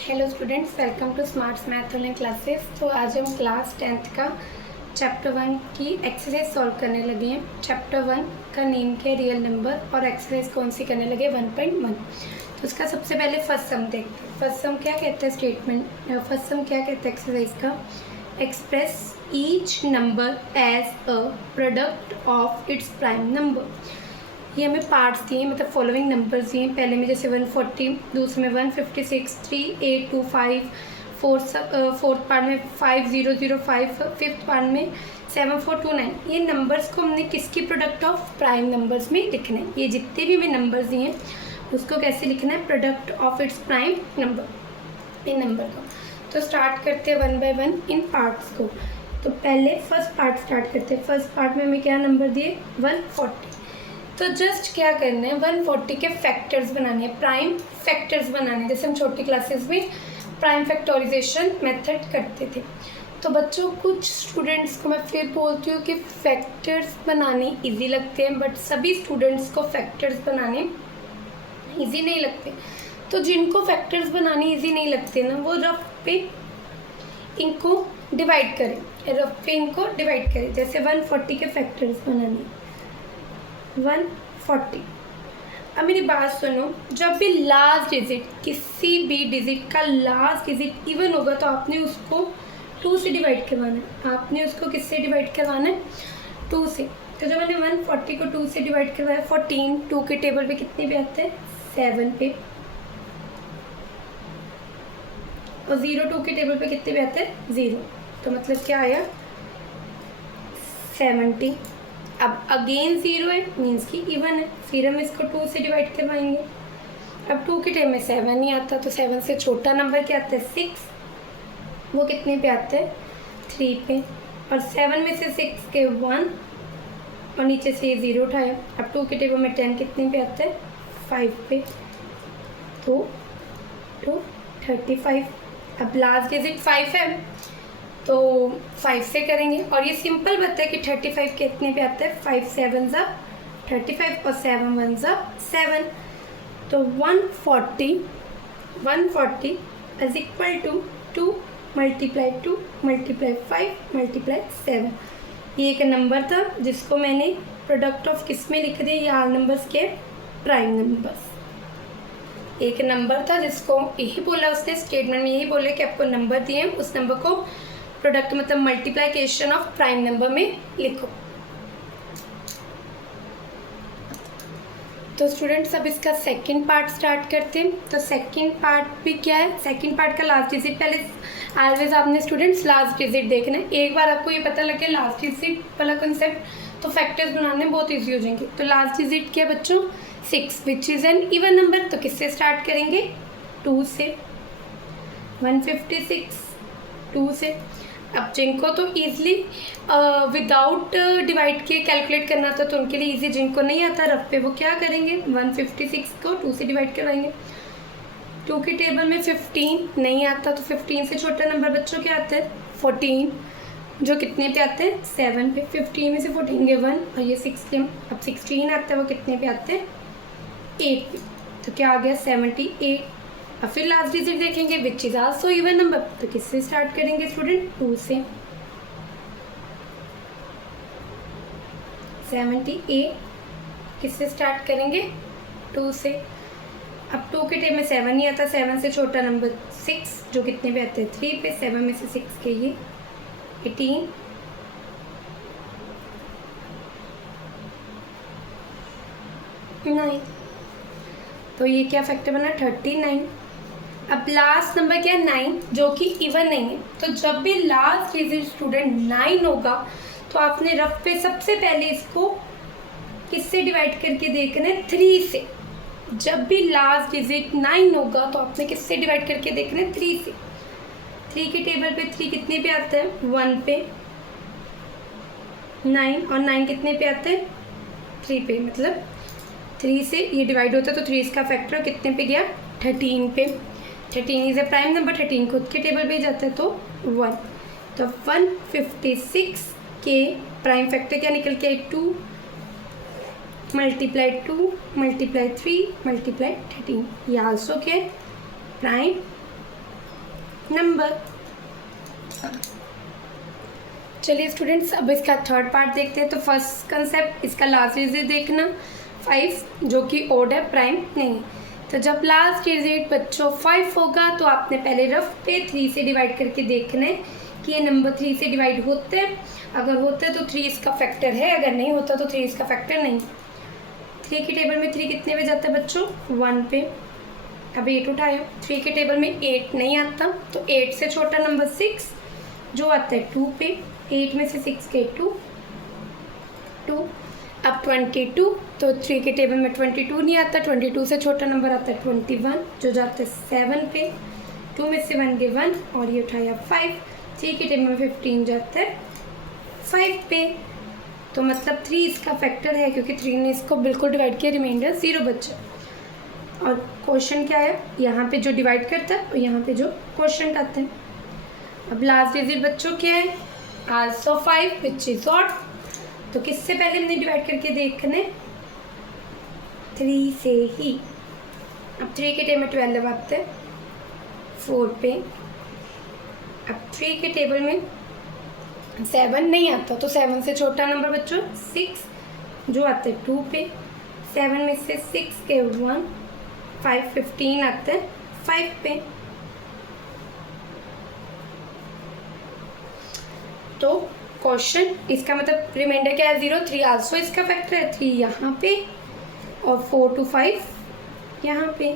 Hello students, welcome to smarts math online classes. तो आज हम क्लास 10th का चैप्टर 1 की एक्सरसाइज सॉल्व करने लगे हैं। चैप्टर 1 का नेम क्या है, रियल नंबर, और एक्सरसाइज कौन सी करने लगे 1.1। तो उसका सबसे पहले फर्स्ट सम देखते हैं। फर्स्ट सम क्या कहता है स्टेटमेंट, फर्स्ट सम क्या कहता है एक्सरसाइज का, express each number as a product of its prime number. ये हमें पार्ट्स दिए, मतलब फॉलोइंग नंबर्स दिए। पहले में जैसे 140, दूसरे में 156, 3825, फोर्थ पार्ट में 5005, फिफ्थ पार्ट में 7429। ये नंबर्स को हमने किसकी प्रोडक्ट ऑफ प्राइम नंबर्स में लिखना है। ये जितने भी हमें नंबर्स दिए हैं उसको कैसे लिखना है, product of its prime number, in number को। तो स्टार्ट करते हैं 1 by 1 इन पार्ट्स को। तो पहले फर्स्ट पार्ट स्टार्ट करते हैं। फर्स्ट पार्ट में हमें क्या नंबर दिए, 140। तो जस्ट क्या करना है, 140 के फैक्टर्स बनाने हैं, प्राइम फैक्टर्स बनाने हैं, जैसे हम छोटी क्लासेस में प्राइम फैक्टराइजेशन मेथड करते थे। तो बच्चों, कुछ स्टूडेंट्स को मैं फिर बोलती हूँ कि फैक्टर्स बनाने इजी लगते हैं, बट सभी स्टूडेंट्स को फैक्टर्स बनाने इजी नहीं लगते। तो जिनको फैक्टर्स बनाने इजी नहीं लगते ना, वो रफ पे इनको डिवाइड करें, रफ पे इनको डिवाइड करें। जैसे 140 के फैक्टर्स बनाने 140। अब मेरी बात सुनो, जब भी लास्ट डिजिट, किसी भी डिजिट का लास्ट डिजिट इवन होगा तो आपने उसको 2 से डिवाइड करवाना है। आपने उसको किससे डिवाइड करवाना है, 2 से। तो जब मैंने 140 को 2 से डिवाइड करवाया, 14 2 के टेबल पे कितने पे आते हैं, 7 पे, और 0 2 के टेबल पे कितने पे आते हैं, 0। तो मतलब क्या आया, 70। अब अगेन 0 है, मीन्स कि इवन है, फिर हम इसको 2 से डिवाइड करवाएंगे। अब 2 के टाइम में 7 नहीं आता, तो 7 से छोटा नंबर क्या आता है, 6। वो कितने पे आते हैं, 3 पे। और 7 में से 6 के 1, और नीचे से ये 0 उठाया। अब 2 के टेबल में 10 कितने पे आते हैं, 5 पे। तो 35। अब लास्ट डिजिट 5 है, तो 5 से करेंगे। और ये सिंपल बात है कि 35 कितने पे आता है, 5 7 ज़ा 35 और 7 1 ज़ा 7। तो 140 is equal to 2 multiply 2 multiply 5 multiply 7। ये एक नंबर था जिसको मैंने प्रोडक्ट ऑफ किस में लिख दिया, यार नंबर्स के प्राइम नंबर्स। एक नंबर था जिसको यही बोला उसने, स्टेटमेंट में यही बोले कि आपको नंबर दिए, उस नंबर को प्रोडक्ट मतलब मल्टीप्लिकेशन ऑफ प्राइम नंबर में लिखो। तो स्टूडेंट्स, अब इसका सेकंड पार्ट स्टार्ट करते हैं। तो सेकंड पार्ट भी क्या है, सेकंड पार्ट का लास्ट डिजिट, पहले ऑलवेज आपने स्टूडेंट्स लास्ट डिजिट देखना है। एक बार आपको ये पता लगे लास्ट डिजिट वाला कंसेप्ट, तो फैक्टर्स बनाने बहुत ईजी हो जाएंगे। तो लास्ट डिजिट क्या बच्चों, 6, which is an even number. तो किससे स्टार्ट करेंगे, 2 से। 156 2 से। अब जिनको तो ईजिली विदाउट डिवाइड के कैलकुलेट करना था तो उनके लिए ईजी, जिनको नहीं आता रफ पे वो क्या करेंगे, 156 को 2 से डिवाइड करवाएंगे। 2 के टेबल में 15 नहीं आता, तो 15 से छोटा नंबर बच्चों क्या आता है, 14, जो कितने पे आते हैं, 7 पे। 15 में से 14 गए 1, और ये 16। अब 16 आता है, वो कितने पे आते हैं, 8 पे। तो क्या आ गया, 78। अब फिर लास्ट डिजिट देखेंगे, which is also even number. तो किससे स्टार्ट करेंगे स्टूडेंट, 2 से। 78 किससे स्टार्ट करेंगे, 2 से। अब 2 के टाइम में 7 नहीं आता, 7 से छोटा नंबर 6, जो कितने पे आते हैं, 3 पे। 7 में से 6 के ये 18। 9। तो ये क्या फैक्टर बना, 39। अब लास्ट नंबर क्या है, 9, जो कि इवन नहीं है। तो जब भी लास्ट डिजिट स्टूडेंट 9 होगा तो आपने रफ पे सबसे पहले इसको किससे डिवाइड करके देखना है, 3 से। जब भी लास्ट डिजिट 9 होगा तो आपने किससे डिवाइड करके देखना है, 3 से। 3 के टेबल पे 3 कितने पे आता है, 1 पे। 9 और 9 कितने पे आते हैं, 3 पे। मतलब 3 से ये डिवाइड होता है, तो 3 इसका फैक्टर कितने पे गया, 13 पे। 13 इज ए प्राइम नंबर, 13 खुद के टेबल पे जाता है, तो 1। तो 156 के प्राइम फैक्टर क्या निकल के, 2 मल्टीप्लाई 2 मल्टीप्लाई 3 मल्टीप्लाई 13। ये आल्सो क्या है, प्राइम नंबर। चलिए स्टूडेंट्स, अब इसका थर्ड पार्ट देखते हैं। तो फर्स्ट कंसेप्ट, इसका लास्ट डिजिट देखना 5, जो कि ओड है, प्राइम नहीं। तो जब लास्ट डिजिट बच्चों 5 होगा तो आपने पहले रफ पे 3 से डिवाइड करके देखना है कि ये नंबर 3 से डिवाइड होते हैं। अगर होते हैं तो 3 इसका फैक्टर है, अगर नहीं होता तो 3 इसका फैक्टर नहीं। 3 की टेबल में 3 कितने पे जाता है बच्चों? 1 पे। अब 8 उठाया। 3 के टेबल में 8 नहीं आता, तो 8 से छोटा नंबर 6 जो आता है 2 पे। 8 में से 6 के 2। अब 22, तो 3 के टेबल में 22 नहीं आता, 22 से छोटा नंबर आता है 21 जो जाता है 7 पे। 2 में से 1 गए 1 और ये उठाया 5। 3 के टेबल में 15 जाता है 5 पे। तो मतलब 3 इसका फैक्टर है क्योंकि 3 ने इसको बिल्कुल डिवाइड किया, रिमाइंडर 0 बचा। और क्वेश्चन क्या है, यहाँ पे जो डिवाइड करता है और यहाँ पे जो क्वेश्चन आता है। अब लास्ट डिजिट बच्चों क्या है? Also 5 which is odd. तो किससे पहले हमने डिवाइड करके देखने? 3 से ही। अब 3 के टेबल में 12 आते हैं 4 पे। अब 3 के टेबल में 7 नहीं आता, तो 7 से छोटा नंबर बच्चों 6 जो आता है 2 पे। 7 में से 6 के 1, 5, 15 आते हैं 5 पे। तो क्वेश्चन इसका मतलब रिमाइंडर क्या है? 0। 3 आल्सो इसका फैक्टर है, 3 यहाँ पे और 4 to 5 यहाँ पे।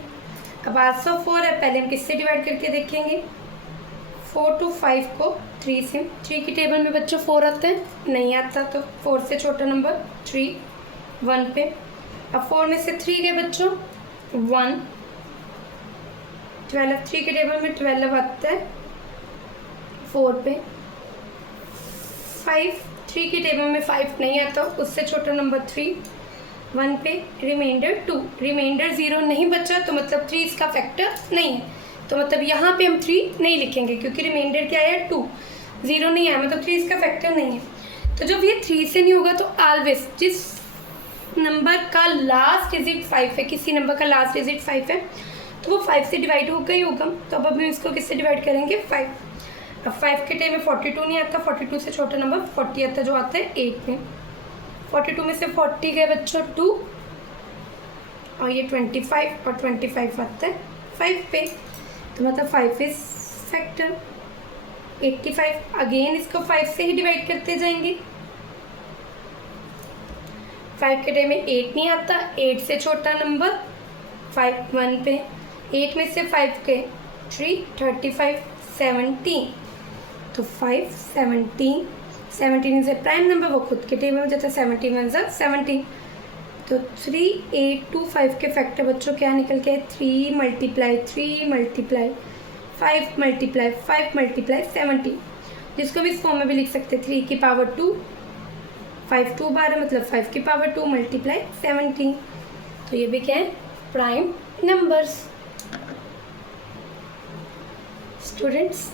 अब आल्सो 4 है, पहले हम किससे डिवाइड करके देखेंगे? 4 to 5 को 3 से। 3 की टेबल में बच्चों 4 आता है, नहीं आता, तो 4 से छोटा नंबर 3 1 पे। अब 4 में से 3 गए बच्चों 1। 12, 3 के टेबल में 12 आता है 4 पे। 5, 3 की टेबल में 5 नहीं आता, उससे छोटा नंबर 3 1 पे। रिमाइंडर 2, रिमाइंडर 0 नहीं बचा, तो मतलब 3 इसका फैक्टर नहीं है। तो मतलब यहाँ पे हम 3 नहीं लिखेंगे क्योंकि रिमाइंडर क्या है? 2। 0 नहीं आया, मतलब 3 इसका फैक्टर नहीं है। तो जब ये 3 से नहीं होगा तो ऑलवेज जिस नंबर का लास्ट डिजिट 5 है, किसी नंबर का लास्ट डिजिट 5 है, तो वो 5 से डिवाइड होगा ही होगा। तो अब हम इसको किससे डिवाइड करेंगे? 5। अब 5 के टाइम में 42 नहीं आता, 42 से छोटा नंबर 40 आता जो आता है 8 में। 42 में से 40 गए बच्चों 2 और ये 25 और 25 आता है 5 पे। तो मतलब 5 इज फैक्टर। 85 अगेन इसको 5 से ही डिवाइड करते जाएंगे। 5 के टाइम में 8 नहीं आता, 8 से छोटा नंबर 5 1 पे। 8 में से 5 के 3 35 17, तो 5 17 17 इज ए प्राइम नंबर, वो खुद के टेबल में जाता है 71 17। तो 3 8 2 5 के फैक्टर बच्चों क्या निकल के? 3 मल्टीप्लाई 3 मल्टीप्लाई 5 मल्टीप्लाई 5 मल्टीप्लाई 70, जिसको भी इस फॉर्म में भी लिख सकते हैं 3 की पावर 2 5 2 12, मतलब 5 की पावर 2 मल्टीप्लाई 17। तो ये भी क्या है? Prime numbers. स्टूडेंट्स,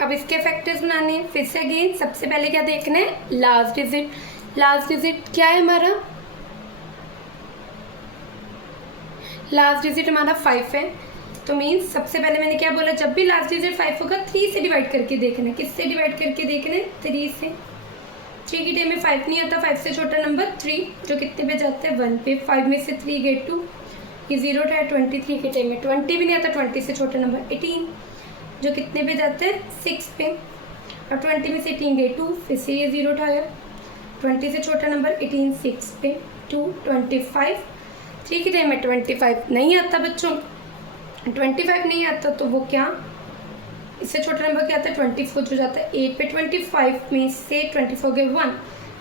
अब इसके फैक्टर्स बनाने हैं। फिर से अगेन सबसे पहले क्या देखना है? Last digit. लास्ट डिजिट क्या है हमारा? लास्ट डिजिट हमारा 5 है। तो मीन्स सबसे पहले मैंने क्या बोला? जब भी लास्ट डिजिट 5 होगा 3 से डिवाइड करके देखना है। किससे डिवाइड करके देखना है? 3 से। 3 की टेबल में 5 नहीं आता, 5 से छोटा नंबर 3 जो कितने पे जाता है 1 पे। 5 में से 3 गए 2, ये 0 था। 23 की टेबल में 20 भी नहीं आता, 20 से छोटा नंबर 18 जो कितने पे जाते हैं 6 पे। और 20 में से 18 गए 2, फिर से ये 0 उठाया। 20 से छोटा नंबर 18 6 पे 2 25। 3 की टेबल में 25 नहीं आता बच्चों, 25 नहीं आता, तो वो क्या? इससे छोटा नंबर क्या आता है? 24 जो जाता है 8 पे। 25 में से 24 गए 1,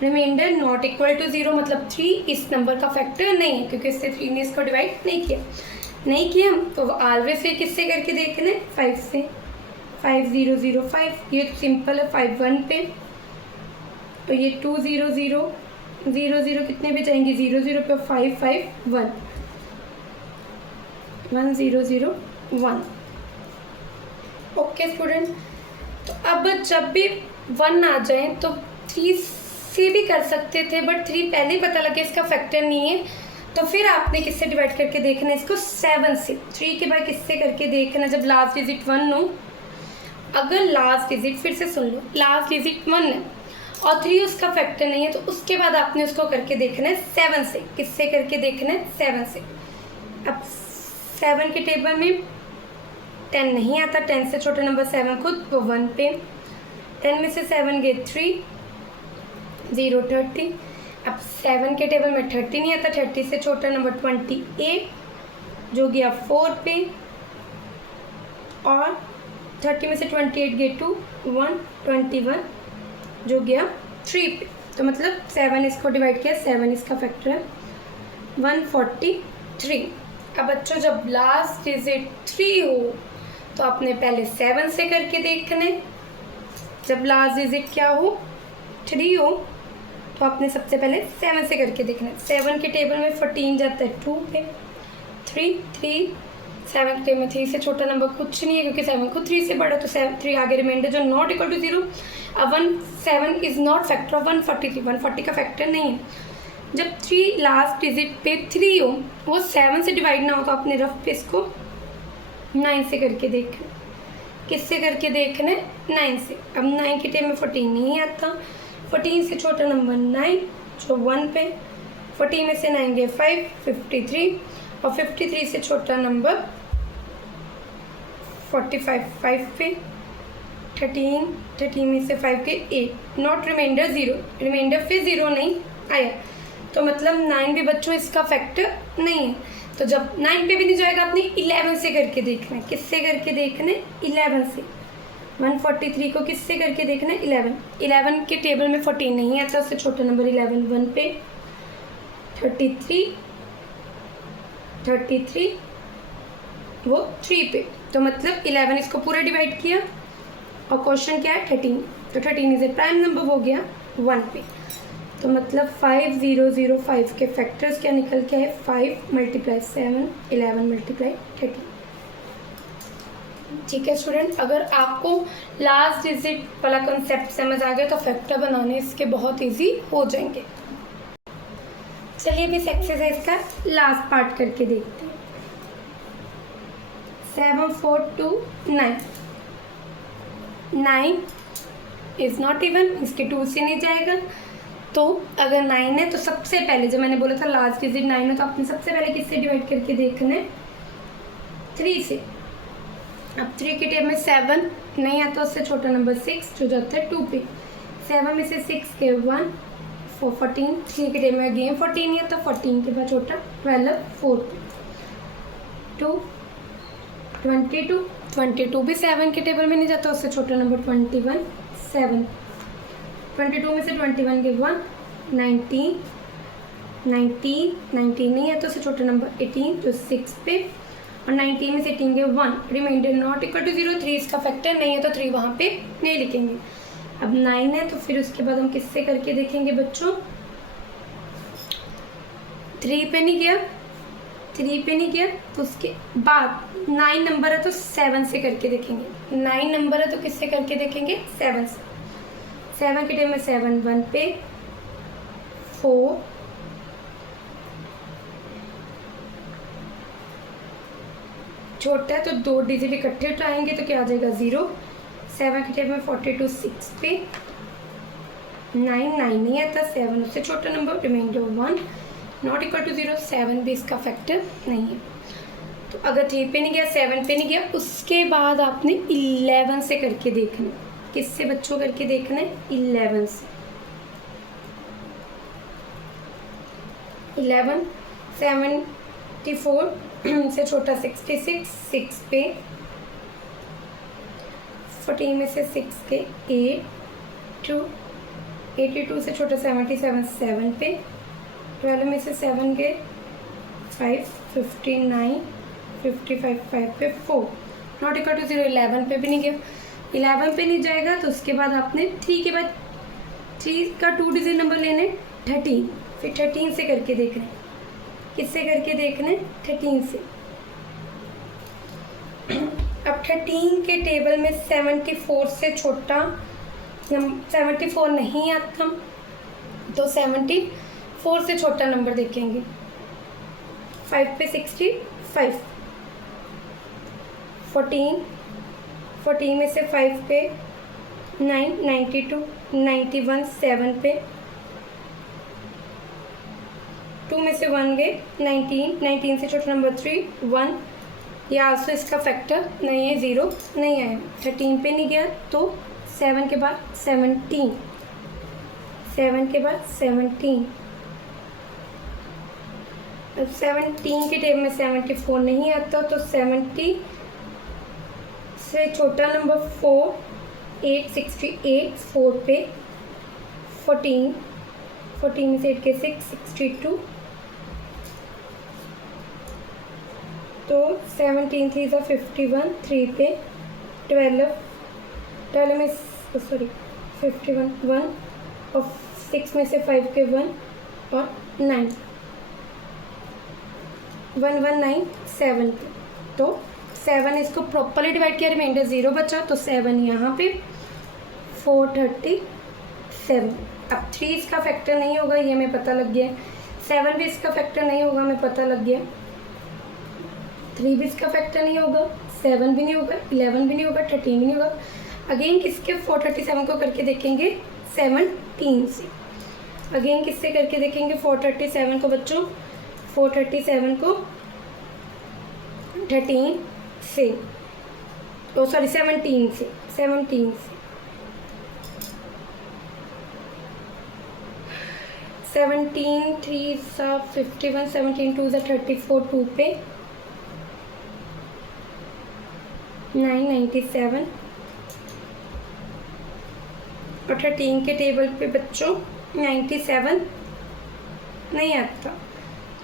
रिमाइंडर नॉट इक्वल टू 0, मतलब 3 इस नंबर का फैक्टर नहीं है क्योंकि इससे 3 ने इसको डिवाइड नहीं किया। तो ऑलवेज फिर किससे करके देखना है? 5 से। 5 0 0 5, ये सिंपल है। 5 1 पे, तो ये 2 0 0 0 0 कितने पे जाएंगे? 0 0 पे। 5 5 1 1 0 0 1। ओके स्टूडेंट, तो अब जब भी 1 आ जाए तो 3 से भी कर सकते थे, बट 3 पहले ही पता लगे इसका फैक्टर नहीं है, तो फिर आपने किससे डिवाइड करके देखना है इसको? 7 से। 3 के बाद किससे करके देखना जब लास्ट डिजिट 1 हो? अगर लास्ट डिजिट, फिर से सुन लो, लास्ट डिजिट 1 है और 3 उसका फैक्टर नहीं है, तो उसके बाद आपने उसको करके देखना है 7 से। किससे करके देखना है? 7 से। अब 7 के टेबल में 10 नहीं आता, 10 से छोटा नंबर 7 खुद, वो 1 पे। 10 में से 7 गए 3, 0 30। अब 7 के टेबल में 30 नहीं आता, 30 से छोटा नंबर 28 जो गया 4 पे, और 30 में से 28 गए 2, 1 21 जो गया 3 पे। तो मतलब 7 इसको डिवाइड किया, 7 इसका फैक्टर है 143। अब बच्चों जब लास्ट डिजिट 3 हो तो आपने पहले 7 से करके देखने, जब लास्ट डिजिट क्या हो? 3 हो, तो आपने सबसे पहले 7 से करके देखना है। 7 के टेबल में 14 जाता है 2 पे, 3 3। 7 के टेबल में 3 से छोटा नंबर कुछ नहीं है, क्योंकि 7 खुद 3 से बड़ा, तो 3 आगे रिमाइंडर जो नॉट इक्वल टू 0। अब 7 इज नॉट फैक्टर ऑफ 143, 140 का फैक्टर नहीं है। जब 3 लास्ट डिजिट पे 3 हो, वो 7 से डिवाइड ना हो, तो आपने रफ पे इसको 9 से करके देखना। किससे करके देखना है? 9 से। अब 9 के टेबल में 14 नहीं आता, 14 से छोटा नंबर 9 जो 1 पे, 14 में से 9 गए 5, 53, और 53 से छोटा नंबर 45, 5 पे। 13 में से 5 के 8, नॉट रिमाइंडर 0, रिमाइंडर पे 0 नहीं आया, तो मतलब 9 भी बच्चों इसका फैक्टर नहीं है। तो जब 9 पे भी नहीं जाएगा, आपने 11 से करके देखना है। किससे करके देखना है? 11 से। 143 को किससे करके देखना है? 11 के टेबल में 14 नहीं आता, उससे छोटा नंबर 11 1 पे, 33 वो 3 पे। तो मतलब 11 इसको पूरा डिवाइड किया, और क्वेश्चन क्या है? 13। तो 13 इज ए प्राइम नंबर, हो गया 1 पे। तो मतलब 5005 के फैक्टर्स क्या निकल के है? 5 × 7, 11 × 13। ठीक है स्टूडेंट, अगर आपको लास्ट डिजिट वाला कंसेप्ट समझ आ गया तो फैक्टर बनाने इसके बहुत इजी हो जाएंगे। चलिए अभी इस एक्सरसाइज का लास्ट पार्ट करके देखते हैं। 7 4 2 9 9 इज नॉट इवन, इसके 2 से नहीं जाएगा। तो अगर 9 है तो सबसे पहले, जब मैंने बोला था लास्ट डिजिट 9 है, तो आपने सबसे पहले किससे डिवाइड करके देखना है? 3 से। अब 3 के टेबल में 7 नहीं आता, उससे छोटा नंबर 6 जो जाता है 2 पे। 7 में से 6 के 1, 14। 3 के टेबल में अगेन 14 नहीं आता, 14 के बाद छोटा 12 4 पे, 2 22 भी 7 के टेबल में नहीं जाता, उससे छोटा नंबर 21 7। 22 में से 21 के 1, 19 नहीं है, तो उससे छोटा नंबर 18 जो 6 पे, और 19 में से 18 के 1, रिमाइंडर नॉट इक्वल टू 0, 3 इसका फैक्टर नहीं है, तो 3 वहाँ पे नहीं लिखेंगे। अब 9 है, तो फिर उसके बाद हम किससे करके देखेंगे बच्चों? 3 पे नहीं गया, तो उसके बाद 9 नंबर है तो 7 से करके देखेंगे। 9 नंबर है तो किससे करके देखेंगे? 7 से। 7 के टेबल में 7 1 पे, 4 छोटा है तो 2 डिजिट इकट्ठे उठाएंगे तो क्या आ जाएगा? 0। 7 के टेबल में 42 6 पे, 9 नहीं आता, 7 उससे छोटा number, remainder 1 not equal to 0, 7 भी इसका फैक्टर नहीं है। तो अगर 3 पे नहीं गया, 7 पे नहीं गया, उसके बाद आपने 11 से करके देखना। किससे बच्चों करके देखना है? 11 से। 11 74 से छोटा 66 6 पे, 14 में से 6 के 8 2, 82 से छोटा 77 7 पे, 12 में से 7 के 5 59 55 5 पे 4 नॉट इक्वल टू 0, 11 पे भी नहीं गया। 11 पे नहीं जाएगा तो उसके बाद आपने 3 के बाद 3 का 2 डिजिट नंबर लेने 13, फिर 13 से करके देखना है। किससे करके देखना है? 13 से। अब 13 के टेबल में 74 से छोटा 74 नहीं आता, तो 74 से छोटा नंबर देखेंगे। 5 पे 65, 14 14 में से 5 पे 9, 92, 91 7 पे, 2 में से 1 गए 19, 19 से छोटा नंबर 3 1, ये आंसर इसका फैक्टर नहीं है, 0 नहीं आया। 13 पे नहीं गया तो 7 के बाद 17, 7 के बाद 17, अब 17 के टेबल में 74 नहीं आता तो 70 से छोटा नंबर 4 8, 68 4 पे, 14, 14 में से 8 के 6 62, तो 17 3 सा 51 3 पे, 12 में सॉरी 51 1 और 6 में से 5 के 1 और 9 1 1 9 7 पे, तो 7 इसको प्रॉपरली डिवाइड किया, रिमाइंडर 0 बचा तो 7 यहाँ पे 437। अब 3 इसका फैक्टर नहीं होगा, ये हमें पता लग गया। 7 भी इसका फैक्टर नहीं होगा, हमें पता लग गया। 3 भी इसका फैक्टर नहीं होगा, 7 भी नहीं होगा, 11 भी नहीं होगा, 13 भी नहीं होगा। अगेन किसके 437 को करके देखेंगे 17 से। अगेन किससे करके देखेंगे 437 को बच्चों, 437 को 13 से, ओ सॉरी 17 से, 17 से 17 3 सा 51, 17 2 सा 34 2 पे 997 और 13 के टेबल पे बच्चों 97 नहीं आता,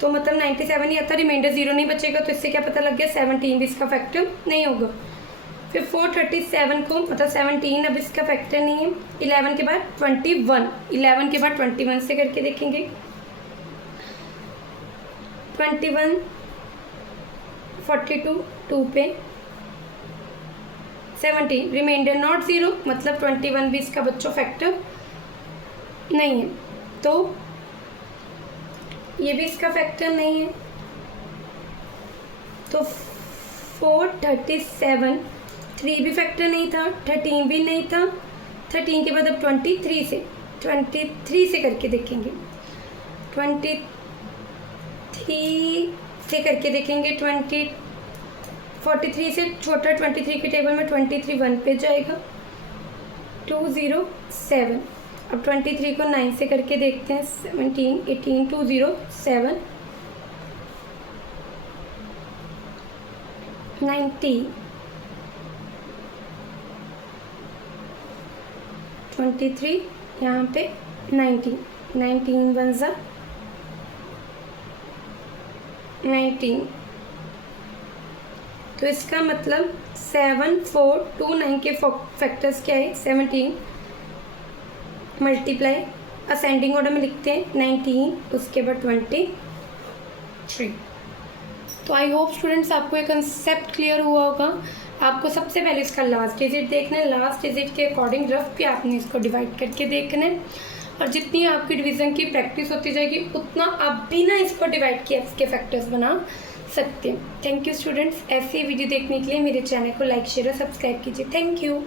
तो मतलब 97 नहीं आता, रिमाइंडर 0 नहीं बचेगा, तो इससे क्या पता लग गया 17 भी इसका फैक्टर नहीं होगा। फिर 437 को मतलब 17 अब इसका फैक्टर नहीं है। 11 के बाद 21, 11 के बाद 21 से करके देखेंगे। 21 42 2 पे 17, रिमाइंडर नॉट 0, मतलब 21 भी इसका बच्चों फैक्टर नहीं है, तो ये भी इसका फैक्टर नहीं है। तो 437, 3 भी फैक्टर नहीं था, 13 भी नहीं था। 13 के बाद अब 23 से करके देखेंगे। 23 से करके देखेंगे। 43 से छोटा 23 के टेबल में 23 1 पे जाएगा, 207। अब 23 को 9 से करके देखते हैं। 17 18 207 90, 23 यहाँ पे 19, 19 1 ज़ा 19, तो इसका मतलब 7 4 2 9 के फैक्टर्स क्या है 17 मल्टीप्लाई असेंडिंग ऑर्डर में लिखते हैं 19, उसके बाद 23। तो आई होप स्टूडेंट्स आपको ये कंसेप्ट क्लियर हुआ होगा। आपको सबसे पहले इसका लास्ट डिजिट देखना है, लास्ट डिजिट के अकॉर्डिंग रफ पे आपने इसको डिवाइड करके देखना है, और जितनी आपकी डिवीज़न की प्रैक्टिस होती जाएगी उतना आप बिना इसको डिवाइड किए इसके फैक्टर्स बना सकते हैं। थैंक यू स्टूडेंट्स, ऐसी वीडियो देखने के लिए मेरे चैनल को लाइक शेयर और सब्सक्राइब कीजिए। Thank you.